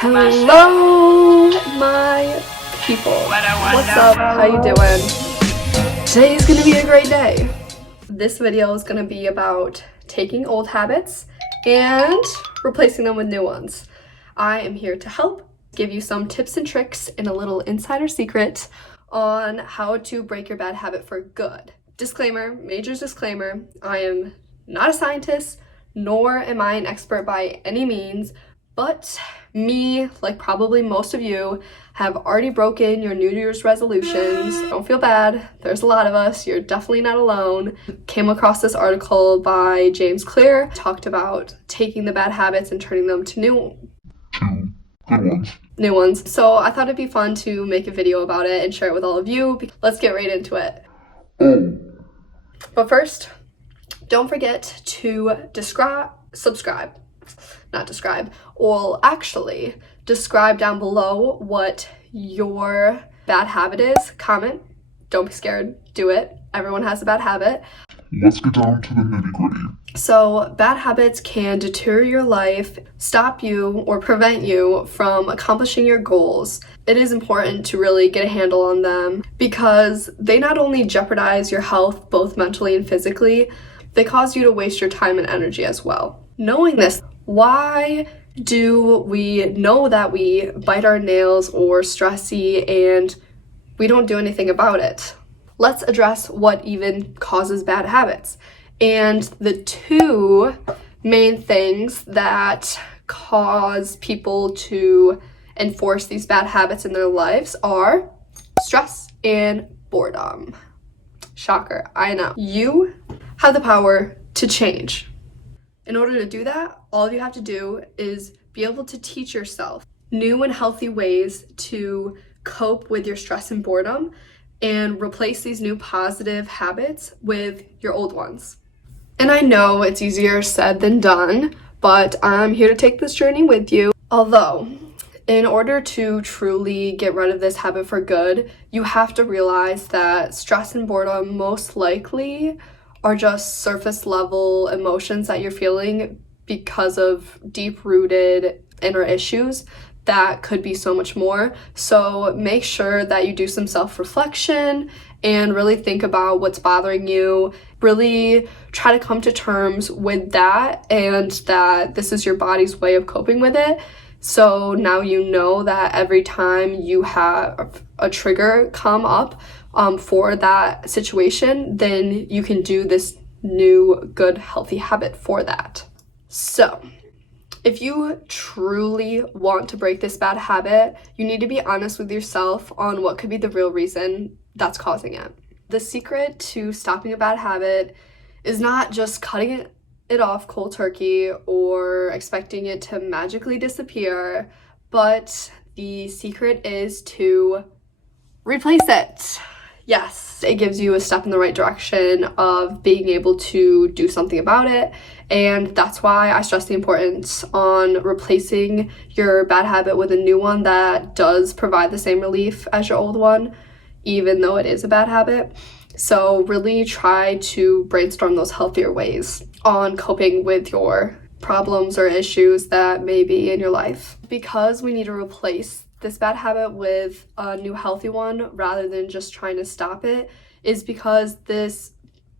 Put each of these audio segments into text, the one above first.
Hello, my people. What's up? How you doing? Today is gonna be a great day. This video is gonna be about taking old habits and replacing them with new ones. I am here to help give you some tips and tricks and a little insider secret on how to break your bad habit for good. Disclaimer, major disclaimer, I am not a scientist, nor am I an expert by any means, but me, like probably most of you, have already broken your New Year's resolutions. Don't feel bad. There's a lot of us. You're definitely not alone. Came across this article by James Clear, talked about taking the bad habits and turning them to new ones. So I thought it'd be fun to make a video about it and share it with all of you. Let's get right into it. But first, don't forget to describe down below what your bad habit is. Comment. Don't be scared. Do it. Everyone has a bad habit. Let's get down to the nitty-gritty. So, bad habits can deter your life, stop you, or prevent you from accomplishing your goals. It is important to really get a handle on them because they not only jeopardize your health, both mentally and physically, they cause you to waste your time and energy as well. Knowing this, why do we know that we bite our nails or stressy and we don't do anything about it? Let's address what even causes bad habits. And the two main things that cause people to enforce these bad habits in their lives are stress and boredom. Shocker, I know. You have the power to change. In order to do that, all you have to do is be able to teach yourself new and healthy ways to cope with your stress and boredom and replace these new positive habits with your old ones. And I know it's easier said than done, but I'm here to take this journey with you. Although, in order to truly get rid of this habit for good, you have to realize that stress and boredom most likely are just surface level emotions that you're feeling because of deep-rooted inner issues that could be so much more. So make sure that you do some self-reflection and really think about what's bothering you. Really try to come to terms with that and that this is your body's way of coping with it. So now you know that every time you have a trigger come up for that situation, then you can do this new, good, healthy habit for that. So, if you truly want to break this bad habit, you need to be honest with yourself on what could be the real reason that's causing it. The secret to stopping a bad habit is not just cutting it off cold turkey or expecting it to magically disappear, but the secret is to replace it. Yes, it gives you a step in the right direction of being able to do something about it, and that's why I stress the importance on replacing your bad habit with a new one that does provide the same relief as your old one, even though it is a bad habit. So really try to brainstorm those healthier ways on coping with your problems or issues that may be in your life. Because we need to replace this bad habit with a new healthy one rather than just trying to stop it is because this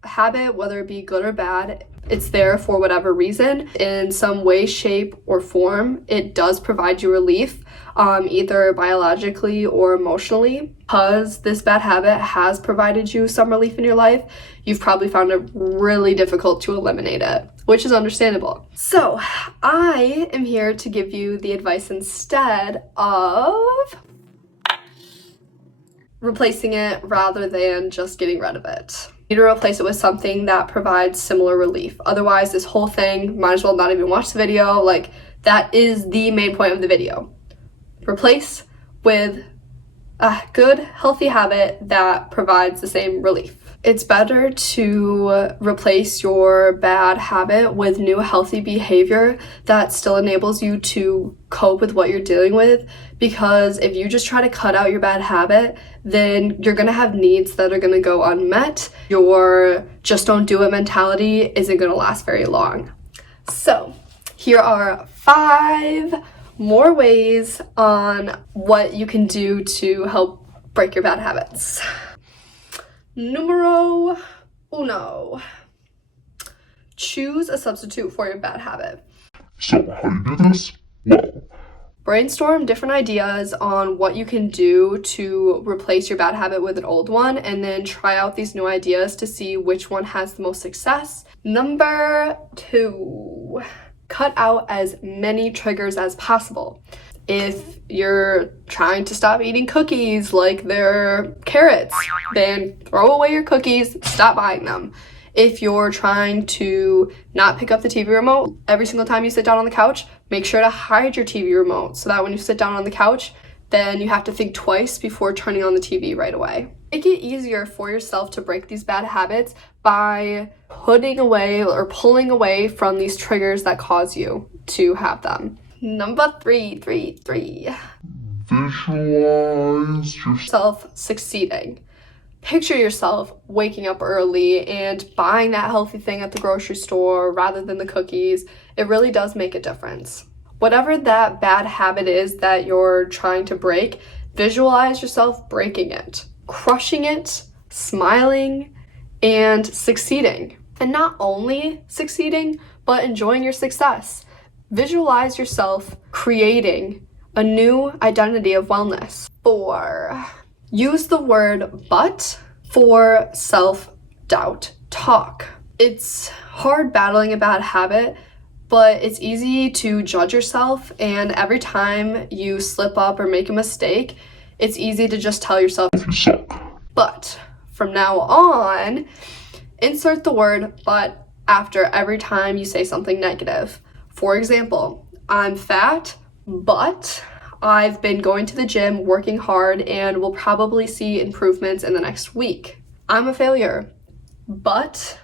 habit, whether it be good or bad, it's there for whatever reason. In some way, shape, or form, it does provide you relief, either biologically or emotionally. Because this bad habit has provided you some relief in your life, you've probably found it really difficult to eliminate it, which is understandable. So I am here to give you the advice instead of replacing it rather than just getting rid of it. You need to replace it with something that provides similar relief. Otherwise, this whole thing, might as well not even watch the video. Like, that is the main point of the video. Replace with a good, healthy habit that provides the same relief. It's better to replace your bad habit with new healthy behavior that still enables you to cope with what you're dealing with, because if you just try to cut out your bad habit, then you're gonna have needs that are gonna go unmet. Your just don't do it mentality isn't gonna last very long. So here are 5 More ways on what you can do to help break your bad habits. Numero uno. Choose a substitute for your bad habit. So, how do you do this? Well, brainstorm different ideas on what you can do to replace your bad habit with an old one, and then try out these new ideas to see which one has the most success. Number 2, cut out as many triggers as possible. If you're trying to stop eating cookies like they're carrots, then throw away your cookies, stop buying them. If you're trying to not pick up the TV remote every single time you sit down on the couch, make sure to hide your TV remote so that when you sit down on the couch, then you have to think twice before turning on the TV right away. Make it easier for yourself to break these bad habits by putting away or pulling away from these triggers that cause you to have them. Number 3. visualize Yourself succeeding. Picture yourself waking up early and buying that healthy thing at the grocery store rather than the cookies. It really does make a difference. Whatever that bad habit is that you're trying to break, visualize yourself breaking it, crushing it, smiling, and succeeding. And not only succeeding, but enjoying your success. Visualize yourself creating a new identity of wellness. 4, use the word but for self-doubt talk. It's hard battling a bad habit, but it's easy to judge yourself, and every time you slip up or make a mistake, it's easy to just tell yourself, you suck. but. From now on, insert the word but after every time you say something negative. For example, I'm fat, but I've been going to the gym, working hard, and will probably see improvements in the next week. I'm a failure, but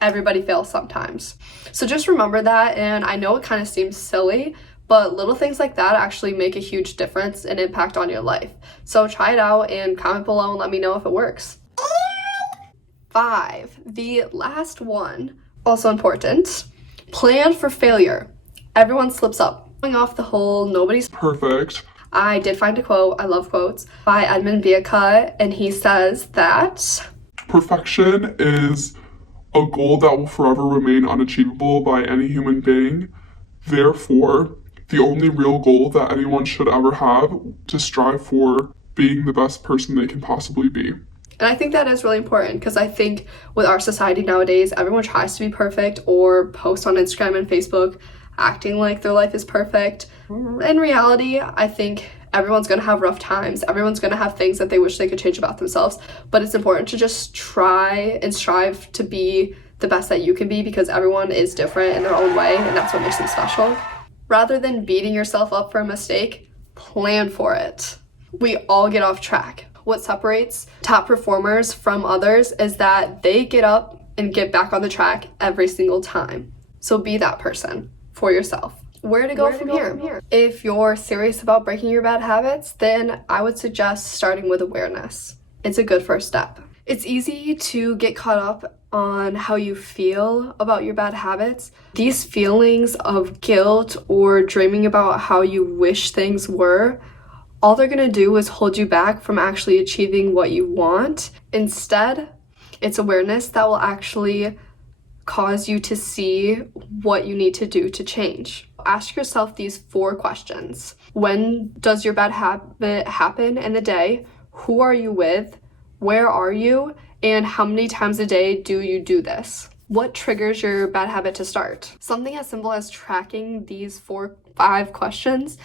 everybody fails sometimes. So just remember that, and I know it kind of seems silly, but little things like that actually make a huge difference and impact on your life. So try it out and comment below and let me know if it works. 5, the last one, also important, plan for failure. Everyone slips up. Going off the whole nobody's perfect. I did find a quote, I love quotes, by Edmund Viacott, and he says that perfection is a goal that will forever remain unachievable by any human being. Therefore, the only real goal that anyone should ever have to strive for being the best person they can possibly be. And I think that is really important because I think with our society nowadays, everyone tries to be perfect or post on Instagram and Facebook acting like their life is perfect. In reality, I think everyone's going to have rough times. Everyone's going to have things that they wish they could change about themselves. But it's important to just try and strive to be the best that you can be because everyone is different in their own way, and that's what makes them special. Rather than beating yourself up for a mistake, plan for it. We all get off track. What separates top performers from others is that they get up and get back on the track every single time. So be that person for yourself. Where to go from here? If you're serious about breaking your bad habits, then I would suggest starting with awareness. It's a good first step. It's easy to get caught up on how you feel about your bad habits. These feelings of guilt or dreaming about how you wish things were, all they're gonna do is hold you back from actually achieving what you want. Instead, it's awareness that will actually cause you to see what you need to do to change. Ask yourself these 4 questions. When does your bad habit happen in the day? Who are you with? Where are you? And how many times a day do you do this? What triggers your bad habit to start? Something as simple as tracking these 4-5 questions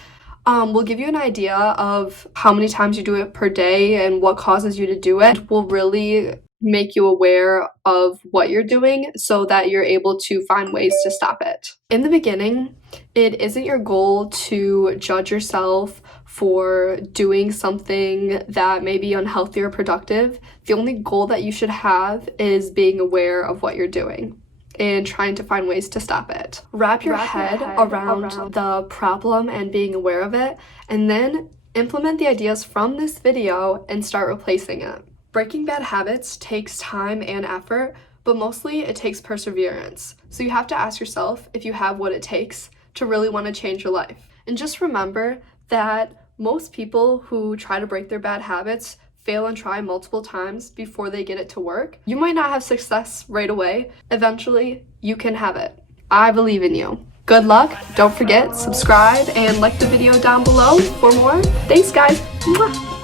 will give you an idea of how many times you do it per day and what causes you to do it. It will really make you aware of what you're doing so that you're able to find ways to stop it. In the beginning, it isn't your goal to judge yourself for doing something that may be unhealthy or productive. The only goal that you should have is being aware of what you're doing and trying to find ways to stop it. Wrap your head around the problem and being aware of it, and then implement the ideas from this video and start replacing it. Breaking bad habits takes time and effort, but mostly it takes perseverance. So you have to ask yourself if you have what it takes to really want to change your life. And just remember that most people who try to break their bad habits fail and try multiple times before they get it to work. You might not have success right away. Eventually, you can have it. I believe in you. Good luck. Don't forget, subscribe and like the video down below for more. Thanks, guys. Mwah.